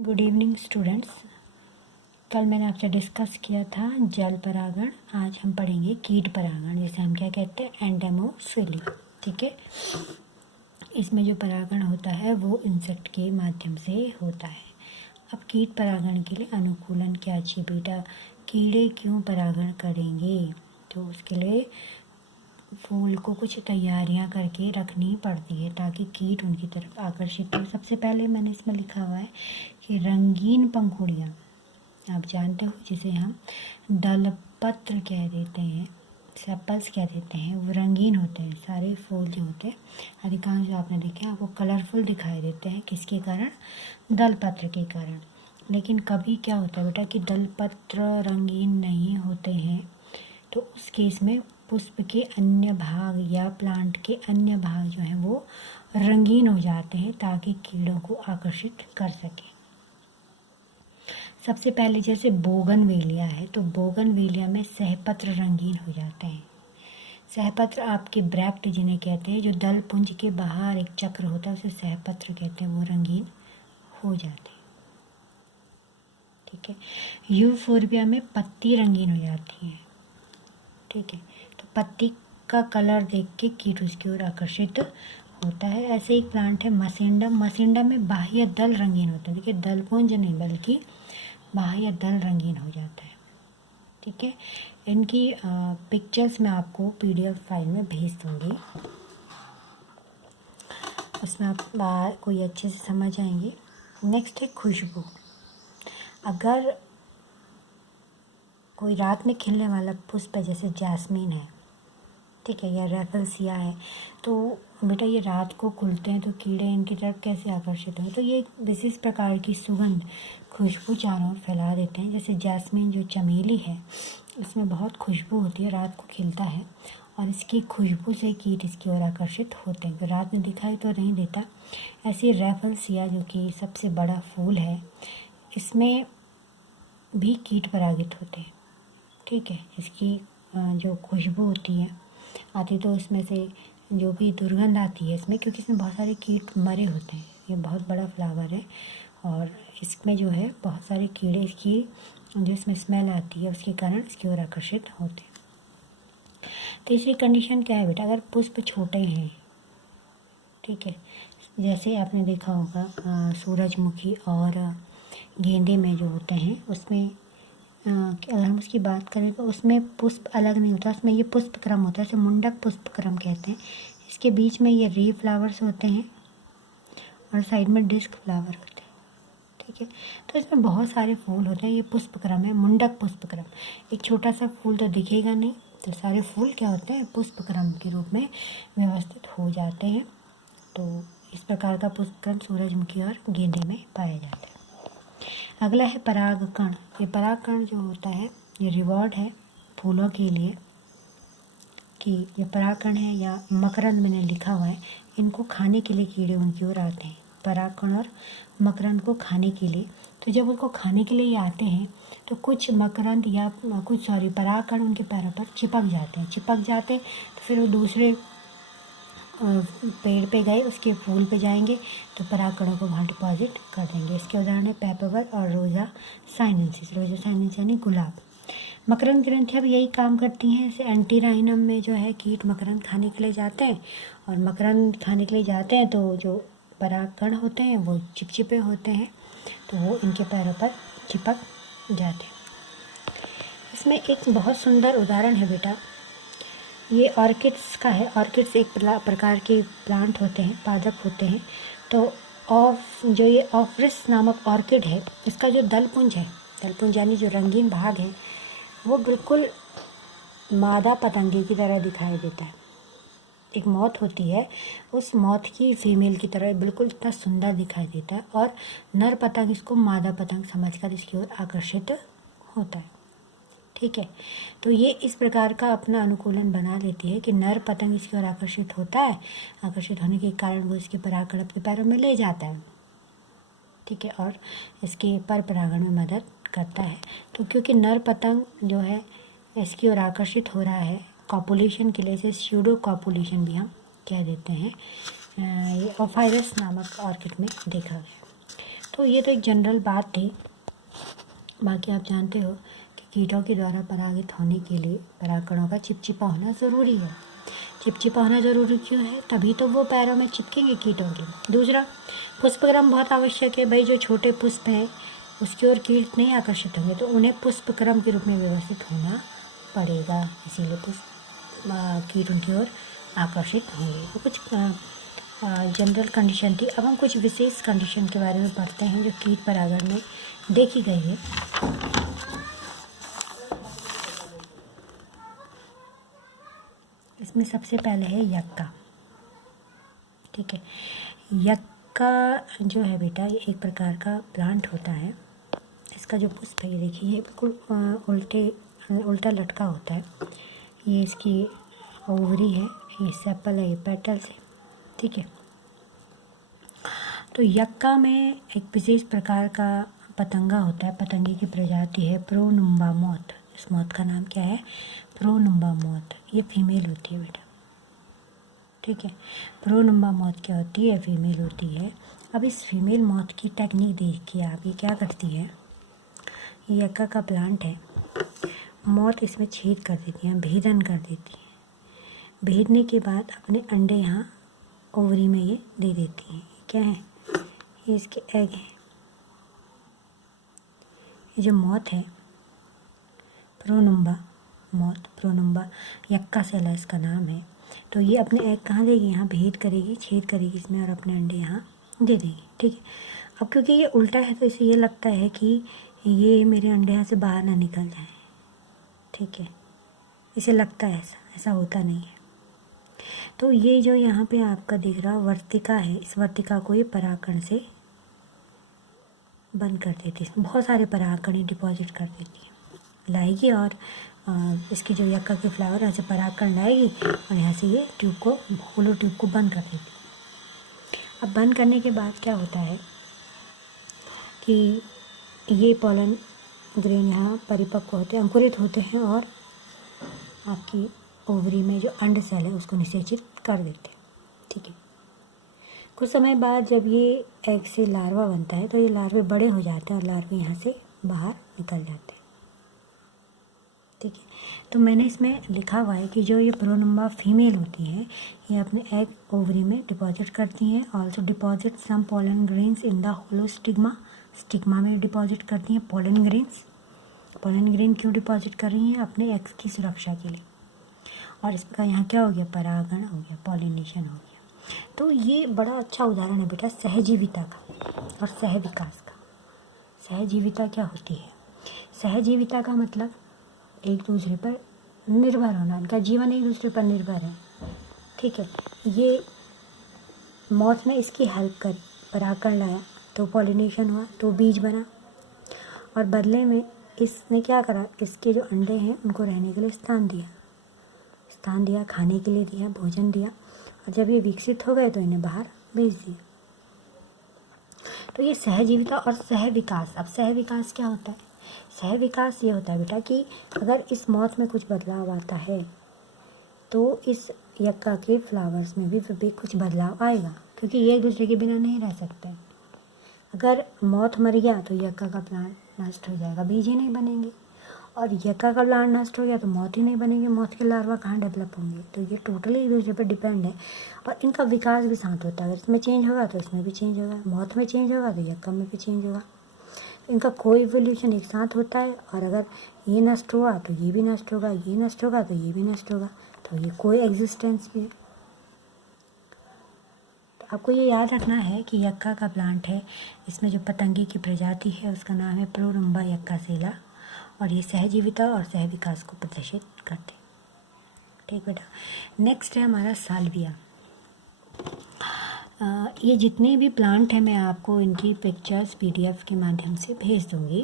Good evening students. कल मैंने आपसे डिस्कस किया था जल परागण। आज हम पढ़ेंगे कीट परागण, जिसे हम क्या कहते हैं, एंडेमोफिली। ठीक है, इसमें जो परागण होता है वो इंसेक्ट के माध्यम से होता है। अब कीट परागण के लिए अनुकूलन क्या चाहिए बेटा? कीड़े क्यों परागण करेंगे? तो उसके लिए फूल को कुछ तैयारियां करके रखनी पड़ती है ताकि कीट उनकी तरफ आकर्षित हो। सबसे पहले मैंने इसमें लिखा हुआ है कि रंगीन पंखुड़ियाँ, आप जानते हो जिसे हम दलपत्र कह देते हैं, सेपल्स कह देते हैं, वो रंगीन होते हैं। सारे फूल जो होते हैं अधिकांश जो आपने देखे आपको कलरफुल दिखाई देते हैं। किसके कारण? दलपत्र के कारण। लेकिन कभी क्या होता है बेटा कि दलपत्र रंगीन नहीं होते हैं, तो उस केस में पुष्प के अन्य भाग या प्लांट के अन्य भाग जो हैं वो रंगीन हो जाते हैं ताकि कीड़ों को आकर्षित कर सकें। सबसे पहले जैसे बोगनवेलिया है, तो बोगनवेलिया में सहपत्र रंगीन हो जाते हैं। सहपत्र आपके ब्रैक्ट जिन्हें कहते हैं, जो दल पुंज के बाहर एक चक्र होता है उसे सहपत्र कहते हैं, वो रंगीन हो जाते हैं। ठीक है, यूफोर्बिया में पत्ती रंगीन हो जाती है। ठीक है, तो पत्ती का कलर देख के कीट उसकी ओर आकर्षित होता है। ऐसे एक प्लांट है मसिंडम। मसिंडम में बाह्य दल रंगीन होता है। देखिए, दलपुंज नहीं बल्कि बाह्य दल रंगीन हो जाता है। ठीक है, इनकी पिक्चर्स मैं आपको PDF फाइल में भेज दूंगी, उसमें आप कोई अच्छे से समझ आएंगे। नेक्स्ट है खुशबू। अगर कोई रात में खिलने वाला पुष्प है, जैसे जैस्मीन है, ठीक है, या रैफलसिया है, तो बेटा ये रात को खुलते हैं तो कीड़े इनकी तरफ कैसे आकर्षित होंगे? तो ये एक विशेष प्रकार की सुगंध, खुशबू चारों ओर फैला देते हैं। जैसे जैस्मीन जो चमेली है, इसमें बहुत खुशबू होती है, रात को खिलता है और इसकी खुशबू से कीट इसकी ओर आकर्षित होते हैं। तो रात में दिखाई तो नहीं देता। ऐसे रैफलसिया जो कि सबसे बड़ा फूल है, इसमें भी कीट परागित होते हैं। ठीक है, इसकी जो खुशबू होती है आती, तो इसमें से जो भी दुर्गंध आती है इसमें, क्योंकि इसमें बहुत सारे कीट मरे होते हैं। ये बहुत बड़ा फ्लावर है और इसमें जो है बहुत सारे कीड़े, इसकी जो इसमें स्मेल आती है उसके कारण इसकी ओर आकर्षित होते हैं। तीसरी कंडीशन क्या है बेटा? अगर पुष्प छोटे हैं, ठीक है, जैसे आपने देखा होगा सूरजमुखी और गेंदे में जो होते हैं, उसमें अगर हम उसकी बात करें तो उसमें पुष्प अलग नहीं होता, उसमें ये पुष्प क्रम होता है, इसे मुंडक पुष्प क्रम कहते हैं। इसके बीच में ये री फ्लावर्स होते हैं और साइड में डिस्क फ्लावर होते हैं। ठीक है, तो इसमें बहुत सारे फूल होते हैं। ये पुष्प क्रम है, मुंडक पुष्प क्रम। एक छोटा सा फूल तो दिखेगा नहीं, तो सारे फूल क्या होते हैं? पुष्प क्रम के रूप में व्यवस्थित हो जाते हैं। तो इस प्रकार का पुष्प क्रम सूरजमुखी और गेंदे में पाया जाता है। अगला है परागकण। ये परागकण जो होता है, ये रिवॉर्ड है फूलों के लिए कि ये परागकण है या मकरंद मैंने लिखा हुआ है, इनको खाने के लिए कीड़े उनकी ओर आते हैं। परागकण और मकरंद को खाने के लिए, तो जब उनको खाने के लिए ये आते हैं तो कुछ मकरंद या परागकण उनके पैरों पर चिपक जाते हैं। तो फिर वो दूसरे पेड़ पे गए, उसके फूल पे जाएंगे तो परागकणों को वहाँ डिपॉजिट कर देंगे। इसके उदाहरण है पेपरवर और रोजा साइनेंसिस। रोजा साइनेंसिस यानी गुलाब। मकरंद ग्रंथियाँ भी यही काम करती हैं। जैसे एंटीराइनम में जो है कीट मकरंद खाने के लिए जाते हैं, और मकरंद खाने के लिए जाते हैं तो जो परागकण होते हैं वो चिपचिपे होते हैं, तो वो इनके पैरों पर चिपक जाते हैं। इसमें एक बहुत सुंदर उदाहरण है बेटा, ये ऑर्किड्स का है। ऑर्किड्स एक प्रकार के प्लांट होते हैं, पादप होते हैं। तो जो ये ऑफरिस नामक ऑर्किड है, इसका जो दलपुंज है, दलपुंज यानी जो रंगीन भाग है, वो बिल्कुल मादा पतंगे की तरह दिखाई देता है। एक मौत होती है, उस मौत की फीमेल की तरह बिल्कुल इतना सुंदर दिखाई देता है, और नर पतंग इसको मादा पतंग समझकर इसकी ओर आकर्षित होता है। ठीक है, तो ये इस प्रकार का अपना अनुकूलन बना लेती है कि नर पतंग इसकी ओर आकर्षित होता है, आकर्षित होने के कारण वो इसके परागकण अपने पैरों में ले जाता है। ठीक है, और इसके पर परागण में मदद करता है। तो क्योंकि नर पतंग जो है इसकी ओर आकर्षित हो रहा है कॉपुलेशन के लिए, इसे स्यूडो कॉपुलेशन भी हम कह देते हैं। ये ओफायरस नामक ऑर्किड में देखा गया। तो ये तो एक जनरल बात थी। बाकी आप जानते हो कि कीटों के द्वारा परागित होने के लिए परागकणों का चिपचिपा होना ज़रूरी है। चिपचिपा होना ज़रूरी क्यों है? तभी तो वो पैरों में चिपकेंगे कीटों के। दूसरा, पुष्पक्रम बहुत आवश्यक है। भाई जो छोटे पुष्प हैं उसकी ओर कीट नहीं आकर्षित होंगे, तो उन्हें पुष्पक्रम के रूप में व्यवस्थित होना पड़ेगा, इसीलिए कीट उनकी ओर आकर्षित होंगे। तो कुछ जनरल कंडीशन थी। अब हम कुछ विशेष कंडीशन के बारे में पढ़ते हैं जो कीट परागण में देखी गई है। इसमें सबसे पहले है यक्का। ठीक है, यक्का जो है बेटा ये एक प्रकार का प्लांट होता है। इसका जो पुष्प है ये देखिए, ये बिल्कुल उल्टा लटका होता है। ये इसकी ओवरी है, ये सेपल है, ये पेटल्स है। ठीक है, तो यक्का में एक विशेष प्रकार का पतंगा होता है, पतंगे की प्रजाति है प्रोनुम्बा मॉथ। इस मॉथ का नाम क्या है? प्रोनुम्बा मॉथ। ये फीमेल होती है बेटा। ठीक है, प्रोनुम्बा मॉथ क्या होती है? फीमेल होती है। अब इस फीमेल मॉथ की टेक्निक देखिए आप, ये क्या करती है? ये यक्का का प्लांट है, मॉथ इसमें छेद कर देती है, भेदन कर देती है। भेदने के बाद अपने अंडे यहाँ ओवरी में ये दे देती हैं। क्या है? ये इसके एग हैं। ये जो मॉथ है प्रोनुम्बा मॉथ, प्रोनुम्बा यक्का सेला इसका नाम है। तो ये अपने एग कहाँ देगी? यहाँ भेद करेगी, छेद करेगी इसमें और अपने अंडे यहाँ दे देगी। ठीक है, अब क्योंकि ये उल्टा है तो इसे ये लगता है कि ये मेरे अंडे यहाँ से बाहर ना निकल जाए। ठीक है, इसे लगता है ऐसा होता नहीं है। तो ये जो यहाँ पे आपका दिख रहा वर्तिका है, इस वर्तिका को ये परागकण से बंद कर देती है। इसमें बहुत सारे परागकण डिपॉजिट कर देती है, लाएगी और इसकी जो यक्का के फ्लावर यहाँ से परागकण लाएगी और यहाँ से ये ट्यूब को, होलो ट्यूब को बंद कर देती है। अब बंद करने के बाद क्या होता है कि ये पॉलन ग्रेन यहाँ परिपक्व होते हैं, अंकुरित होते हैं और आपकी ओवरी में जो अंड सेल है उसको निषेचित कर देते हैं। ठीक है, कुछ समय बाद जब ये एग से लार्वा बनता है तो ये लार्वे बड़े हो जाते हैं और लार्वे यहाँ से बाहर निकल जाते हैं। ठीक है, तो मैंने इसमें लिखा हुआ है कि जो ये प्रोनुम्बा फीमेल होती हैं ये अपने एग ओवरी में डिपॉजिट करती हैं। Also deposit some pollen grains in the hollow stigma. Stigma में डिपॉजिट करती हैं पोलन ग्रेन्स। पोलन ग्रेन क्यों डिपॉजिट कर रही हैं? अपने एग्स की सुरक्षा के लिए। और इस प्रकार यहाँ क्या हो गया? परागण हो गया, पॉलिनेशन हो गया। तो ये बड़ा अच्छा उदाहरण है बेटा सहजीविता का और सहविकास का। सहजीविता क्या होती है? सहजीविता का मतलब एक दूसरे पर निर्भर होना, इनका जीवन एक दूसरे पर निर्भर है। ठीक है, ये मॉथ ने इसकी हेल्प करी, परागकण लाया तो पॉलिनेशन हुआ, तो बीज बना और बदले में इसने क्या करा? इसके जो अंडे हैं उनको रहने के लिए स्थान दिया, खाने के लिए दिया, भोजन दिया और जब ये विकसित हो गए तो इन्हें बाहर भेज दिया। तो ये सहजीविता और सहविकास। अब सहविकास क्या होता है? सहविकास ये होता है बेटा कि अगर इस मॉथ में कुछ बदलाव आता है तो इस यक्का के फ्लावर्स में भी कुछ बदलाव आएगा, क्योंकि ये एक दूसरे के बिना नहीं रह सकते। अगर मॉथ मर गया तो यक्का का प्लांट नष्ट हो जाएगा, बीज ही नहीं बनेंगे, और यक्का का प्लांट नष्ट हो गया तो मॉथ ही नहीं बनेंगे, मॉथ के लार्वा कहाँ डेवलप होंगे। तो ये टोटली एक दूसरे पर डिपेंड है और इनका विकास भी साथ होता है। अगर इसमें चेंज होगा तो इसमें भी चेंज होगा, मॉथ में चेंज होगा तो यक्का में भी चेंज होगा। इनका कोई इवोल्यूशन एक साथ होता है और अगर ये नष्ट हुआ तो ये भी नष्ट होगा, ये नष्ट होगा तो ये भी नष्ट होगा, तो ये कोई एग्जिस्टेंस भी है। तो आपको ये याद रखना है कि यक्का का प्लांट है, इसमें जो पतंगे की प्रजाति है उसका नाम है प्रोनुम्बा यक्कासेला और ये सहजीविता और सहविकास को प्रदर्शित करते हैं। ठीक बेटा, नेक्स्ट है हमारा साल्विया। ये जितने भी प्लांट हैं मैं आपको इनकी पिक्चर्स PDF के माध्यम से भेज दूँगी,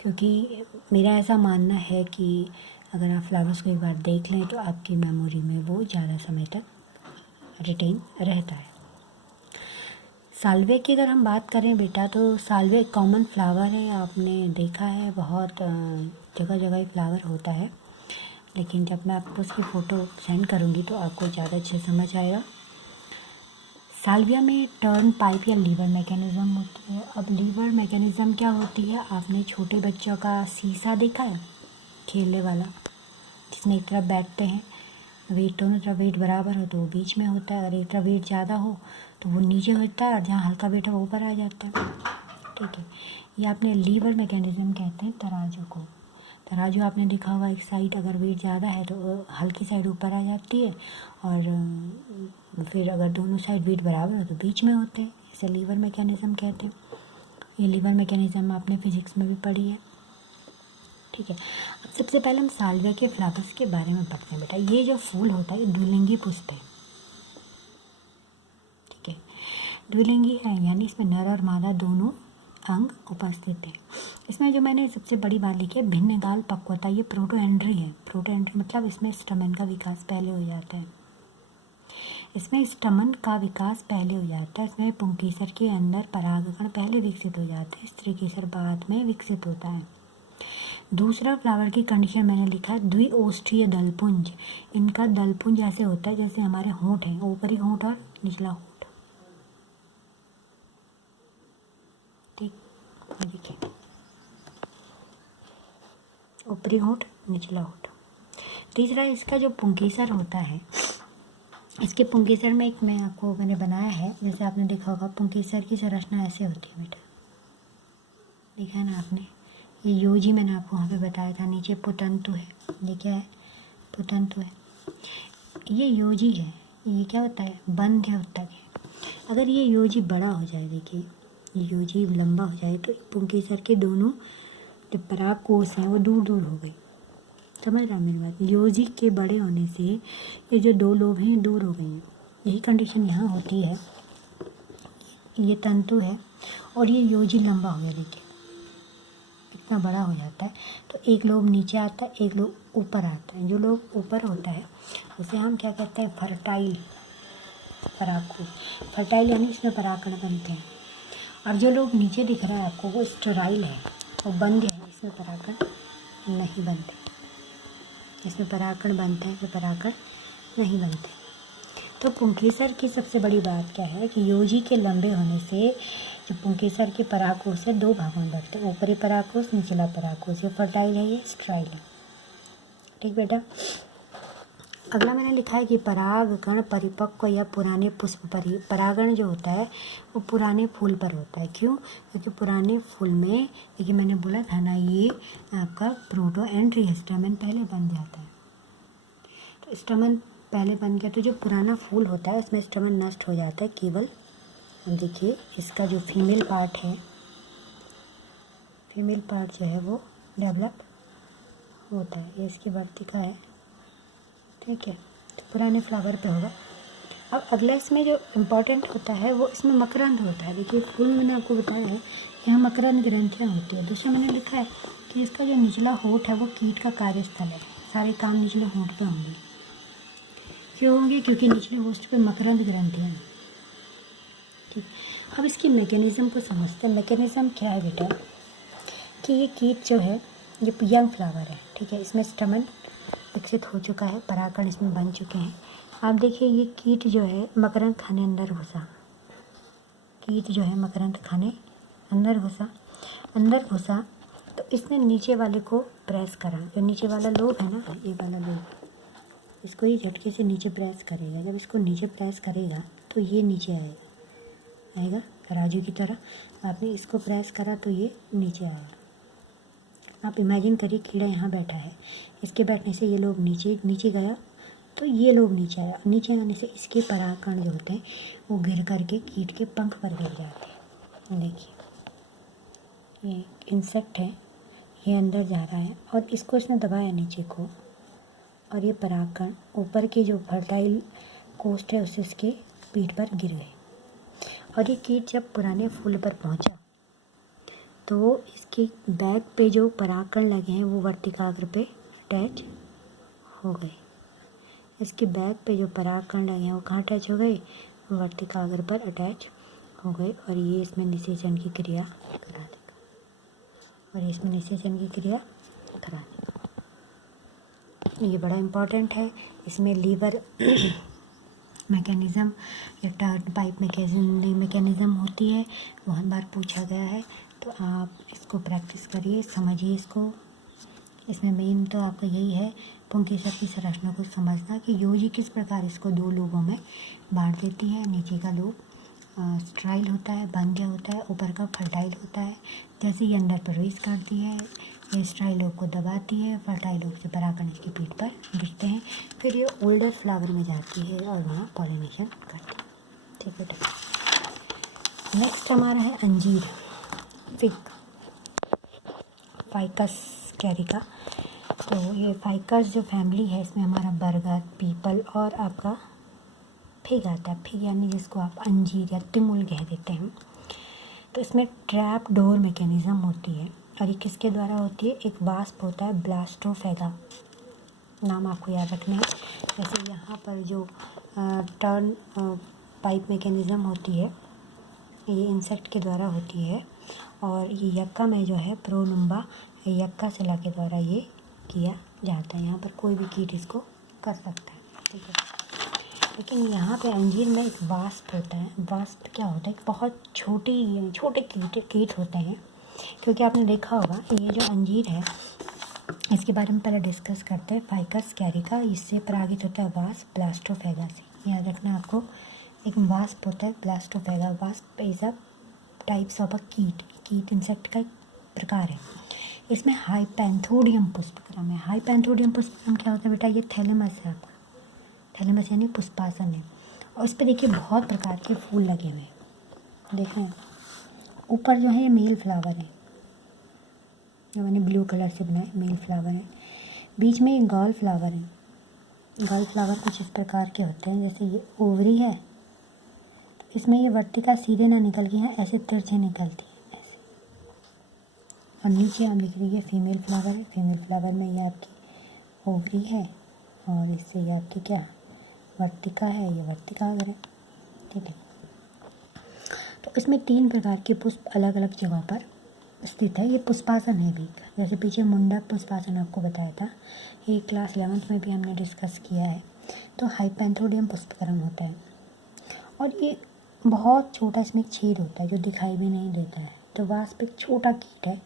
क्योंकि मेरा ऐसा मानना है कि अगर आप फ्लावर्स को एक बार देख लें तो आपकी मेमोरी में वो ज़्यादा समय तक रिटेन रहता है। साल्वे की अगर हम बात करें बेटा तो साल्वे एक कॉमन फ्लावर है, आपने देखा है बहुत जगह जगह ये फ्लावर होता है, लेकिन जब मैं आपको उसकी फ़ोटो सेंड करूँगी तो आपको ज़्यादा अच्छे समझ आएगा। साल्विया में टर्न पाइप या लीवर मैकेनिज्म होती है। अब लीवर मैकेनिज्म क्या होती है, आपने छोटे बच्चों का शीशा देखा है खेलने वाला, जिसमें एक तरफ बैठते हैं, वेट दोनों तरफ वेट बराबर हो तो वो बीच में होता है, और एक तरफ वेट ज़्यादा हो तो वो नीचे होता है, और जहाँ हल्का वेट है वो ऊपर आ जाता है। ठीक है, ये आपने लीवर मैकेनिज्म कहते हैं तराजू को। तराजू आपने देखा होगा, एक साइड अगर वेट ज़्यादा है तो हल्की साइड ऊपर आ जाती है, और फिर अगर दोनों साइड वेट बराबर हो तो बीच में होते हैं, इसे लीवर मैकेनिज्म कहते हैं। ये लीवर मैकेनिज्म आपने फिजिक्स में भी पढ़ी है। ठीक है, अब सबसे पहले हम साल्विया के फ्लावर्स के बारे में पढ़ते हैं। बेटा ये जो फूल होता है ये द्विलिंगी पुष्प है। ठीक है, द्विलिंगी है, यानी इसमें नर और मादा दोनों अंग उपस्थित है। इसमें जो मैंने सबसे बड़ी बात लिखी है भिन्नगाल पक्वता, ये प्रोटोएंड्री है। प्रोटोएंड्री मतलब इसमें स्टमन का विकास पहले हो जाता है। इसमें स्टमन का विकास पहले हो जाता है। इसमें पुंकेसर के अंदर परागकण पहले विकसित हो जाते हैं, स्त्री केसर बाद में विकसित होता है। दूसरा फ्लावर की कंडीशन मैंने लिखा है द्विओष्ठीय दलपुंज। इनका दलपुंज ऐसे होता है जैसे हमारे होंठ हैं, ऊपरी होंठ और निचला होंठ। ठीक, देखिए ऊपरी होंठ निचला होंठ। तीसरा इसका जो पुंकेसर होता है, इसके पुंकेसर में एक मैंने बनाया है, जैसे आपने देखा होगा पुंकेसर की संरचना ऐसे होती है बेटा, देखा है ना आपने। ये योजी मैंने आपको वहाँ पे बताया था, नीचे पुतंतु है, ये क्या है पुतंतु है, ये योजी है। ये क्या होता है बंध है उत्तक है। अगर ये योजी बड़ा हो जाए, देखिए ये योजी लंबा हो जाए तो पुंकेसर के दोनों जो पराग कोष हैं वो दूर दूर हो गई। समझ रहा मेरी बात। योजी के बड़े होने से ये जो दो लोब हैं दूर हो गई हैं। यही कंडीशन यहाँ होती है। ये तंतु है और ये योजी लंबा हो गया, देखिए इतना बड़ा हो जाता है, तो एक लोब नीचे आता है, एक लोब ऊपर आता है। जो लोब ऊपर होता है उसे हम क्या कहते हैं फर्टाइल परागकोश। फर्टाइल यानी इसमें परागकण बनते हैं। और जो लोब नीचे दिख रहा है आपको वो स्टेराइल है, वो बंद है, इसमें परागकण नहीं बनते। इसमें परागकण बनते हैं, इसमें परागकण नहीं बनते। तो पुंकेसर की सबसे बड़ी बात क्या है कि योजी के लंबे होने से जो पुंकेसर के परागकोश से दो भागों में बढ़ते हैं, ऊपरी परागकोश निचला परागकोश। ये फर्टाइल है, ये स्टेराइल है। ठीक बेटा, अगला मैंने लिखा है कि परागकण परिपक्व या पुराने पुष्प पर ही, परागण जो होता है वो पुराने फूल पर होता है। क्यों? क्योंकि पुराने फूल में, देखिए मैंने बोला था ना, ये आपका प्रोटोएंड्री है, स्टैमेन पहले बन जाता है। तो स्टैमेन पहले बन गया तो जो पुराना फूल होता है उसमें स्टैमेन नष्ट हो जाता है। केवल अब देखिए इसका जो फीमेल पार्ट है, फीमेल पार्ट जो है वो डेवलप होता है। ये इसकी वर्तिका है, ठीक है, तो पुराने फ्लावर पे होगा। अब अगला इसमें जो इम्पोर्टेंट होता है वो इसमें मकरंद होता है। देखिए फूल में मैंने आपको बताया है कि यहाँ मकरंद ग्रंथियाँ होती है। दूसरा मैंने लिखा है कि इसका जो निचला होंठ है वो कीट का कार्यस्थल है। सारे काम निचले होंठ पे होंगे। क्यों होंगे? क्योंकि निचले होंठ पे मकरंद ग्रंथियाँ हैं। ठीक, अब इसकी मैकेनिज़्म को समझते हैं। मैकेनिज़्म क्या है बेटा कि ये कीट जो है ये यंग फ्लावर है, ठीक है, इसमें स्टमन विकसित हो चुका है, परागकण इसमें बन चुके हैं। आप देखिए ये कीट जो है मकरंद खाने अंदर घुसा, कीट जो है मकरंद खाने अंदर घुसा तो इसने नीचे वाले को प्रेस करा। जो नीचे वाला लोब है ना, ये वाला लोब, इसको ये झटके से नीचे प्रेस करेगा। जब इसको नीचे प्रेस करेगा तो ये नीचे आएगा तराजू की तरह। आपने इसको प्रेस करा तो ये नीचे आएगा। आप इमेजिन करिए कीड़ा यहाँ बैठा है, इसके बैठने से ये लोग नीचे गया तो ये लोग नीचे आया। नीचे आने से इसके परागकण जो होते हैं वो गिर करके कीट के पंख पर गिर जाते हैं। देखिए ये इंसेक्ट है, ये अंदर जा रहा है और इसको इसने दबाया नीचे को, और ये परागकण ऊपर के जो फर्टाइल कोस्ट है उससे इसके पीठ पर गिर गए। और ये कीट जब पुराने फूल पर पहुँचा तो इसके बैक पे जो परागकण लगे हैं वो वर्तिकाग्र पे अटैच हो गए। इसके बैक पे जो परागकण लगे हैं वो कहाँ अटैच हो गए? वर्तिकाग्र पर अटैच हो गए, और ये इसमें निषेचन की क्रिया करा देगा, ये बड़ा इम्पोर्टेंट है। इसमें लीवर मैकेनिज़्म या टर्न पाइप मैकेनिज़्म होती है, बहुत बार पूछा गया है। तो आप इसको प्रैक्टिस करिए, समझिए इसको। इसमें मेन तो आपका यही है पुंकेसर की संरचना को समझना कि योजी किस प्रकार इसको 2 लोगों में बांट देती है। नीचे का लोब स्ट्राइल होता है, भंग्य होता है, ऊपर का फर्टाइल होता है। जैसे ये अंदर प्रवेश करती है, ये स्ट्राइल लोब को दबाती है, फर्टाइल लोब से परागकण इसकी पीठ पर गिरते हैं, फिर ये ओल्डर फ्लावर में जाती है और वहाँ पॉलिनेशन करती है। ठीक है बेटा। नेक्स्ट हमारा है अंजीर, फिग, फाइकस कैरिका। तो ये फाइकस जो फैमिली है, इसमें हमारा बरगद, पीपल और आपका फिग आता है। फिग यानी जिसको आप अंजीर या तिमुल कह देते हैं। तो इसमें ट्रैप डोर मैकेनिज़्म होती है और ये किसके द्वारा होती है? एक वास्प होता है, ब्लास्टोफेगा, नाम आपको याद रखना है। जैसे यहाँ पर जो टर्न पाइप मैकेनिज़्म होती है, ये इंसेक्ट के द्वारा होती है। और ये यक्का में जो है प्रोनुम्बा यक्का शिला के द्वारा ये किया जाता है। यहाँ पर कोई भी कीट इसको कर सकता है। ठीक है। लेकिन यहाँ पे अंजीर में एक वास्प होता है। वास्प क्या होता है? बहुत छोटे कीट होते हैं। क्योंकि आपने देखा होगा ये जो अंजीर है, इसके बारे में पहले डिस्कस करते हैं। फाइकस कैरिका, इससे परागित होता है वास्प ब्लास्टोफेगा से। याद रखना आपको, एक वास्प होता है Blastophaga. Wasp is a types of a कीट इंसेक्ट का एक प्रकार है। इसमें हाइपैंथोडियम पुष्पक्रम है। हाइपैंथोडियम पुष्पक्रम क्या होता है बेटा? ये थैलेमस है आपका। थैलेमस यानी पुष्पासन है। और इस पर देखिए बहुत प्रकार के फूल लगे हुए हैं। देखें ऊपर जो है ये मेल फ्लावर है, जो मैंने ब्लू कलर से बनाए, मेल फ्लावर है। बीच में ये गर्ल फ्लावर है। गर्ल फ्लावर कुछ इस प्रकार के होते हैं। जैसे ये ओवरी है, इसमें ये वर्तिका सीधे ना निकल के यहाँ ऐसे तिरछे निकलती है ऐसे। और नीचे आप लिख लीजिए फीमेल फ्लावर है। फीमेल फ्लावर में ये आपकी ओवरी है और इससे ये आपकी क्या वर्तिका है, ये वर्तिका अगर है। ठीक है। तो इसमें 3 प्रकार के पुष्प अलग अलग जगह पर स्थित है। ये पुष्पासन है भी, जैसे पीछे मुंडक पुष्पासन आपको बताया था, ये क्लास 11th में भी हमने डिस्कस किया है। तो हाइपैंथोडियम पुष्पक्रम होता है और ये बहुत छोटा, इसमें एक छेद होता है जो दिखाई भी नहीं देता है। तो वास्प एक छोटा कीट है।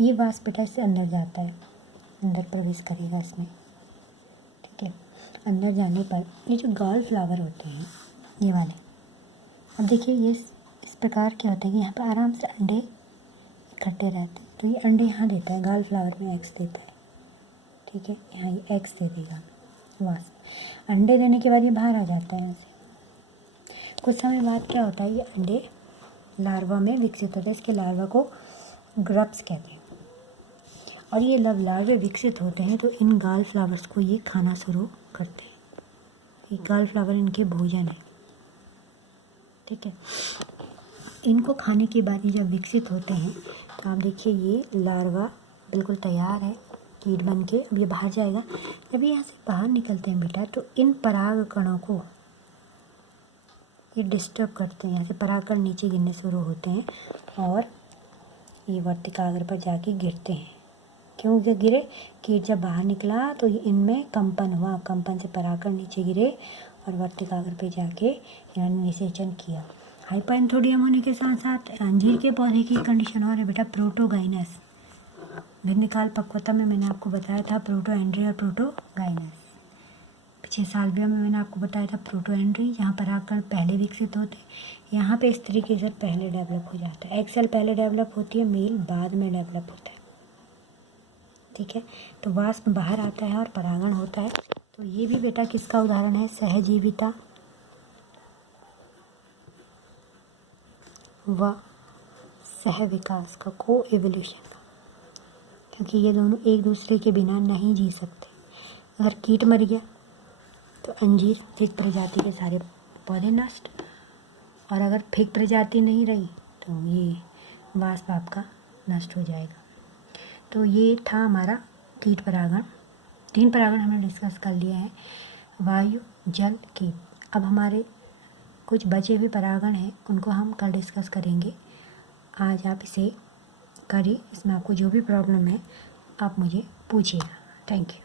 ये वास्प बेटा इससे अंदर जाता है, अंदर प्रवेश करेगा इसमें। ठीक है। अंदर जाने पर ये जो गर्ल फ्लावर होते हैं ये वाले, अब देखिए ये इस प्रकार के होते हैं कि यहाँ पर आराम से अंडे इकट्ठे रहते हैं। तो ये अंडे यहाँ देता है, गर्ल फ्लावर में एग्स देता है। ठीक है, यहाँ ये एग्स दे देगा वास्प। अंडे देने के बाद ये बाहर आ जाता है यहाँ से। कुछ समय बाद क्या होता है, ये अंडे लार्वा में विकसित होते हैं। इसके लार्वा को ग्रप्स कहते हैं। और ये जब लार्वे विकसित होते हैं तो इन गर्ल फ्लावर्स को ये खाना शुरू करते हैं। ये गर्ल फ्लावर इनके भोजन है। ठीक है। इनको खाने के बाद ये जब विकसित होते हैं तो आप देखिए ये लार्वा बिल्कुल तैयार है कीट बन के। अब ये बाहर जाएगा। जब ये यहाँ से बाहर निकलते हैं बेटा, तो इन पराग कणों को ये डिस्टर्ब करते हैं। यहाँ से परागकण नीचे गिरने शुरू होते हैं और ये वर्तिकाग्र पर जाके गिरते हैं। क्यों गिरे? कीट जब बाहर निकला तो ये इनमें कंपन हुआ, कंपन से परागकण नीचे गिरे और वर्तिकाग्र पे जाके इन्होंने निषेचन किया। हाइपैंथोडियम होने के साथ साथ अंजीर के पौधे की कंडीशन और है बेटा, प्रोटोगाइनस। भिन्नकाल पक्वता में मैंने आपको बताया था प्रोटोएंड्री और प्रोटोगाइनस। पिछले साल भी में मैंने आपको बताया था प्रोटोएंड्री, जहाँ परागकण पहले विकसित होते हैं। यहाँ पे स्त्री के जड़ पहले डेवलप हो जाता है। एग सेल पहले डेवलप होती है, मेल बाद में डेवलप होता है। ठीक है। तो वास्प बाहर आता है और परागण होता है। तो ये भी बेटा किसका उदाहरण है? सहजीविता व सह विकास का, को एवोल्यूशन का। क्योंकि ये दोनों एक दूसरे के बिना नहीं जी सकते। अगर कीट मर गया तो अंजीर फिग प्रजाति के सारे पौधे नष्ट, और अगर फिग प्रजाति नहीं रही तो ये वास्प आपका नष्ट हो जाएगा। तो ये था हमारा कीट परागण। 3 परागण हमने डिस्कस कर लिए हैं, वायु, जल, कीट। अब हमारे कुछ बचे हुए परागण हैं, उनको हम कल डिस्कस करेंगे। आज आप इसे करिए। इसमें आपको जो भी प्रॉब्लम है आप मुझे पूछिएगा। Thank you.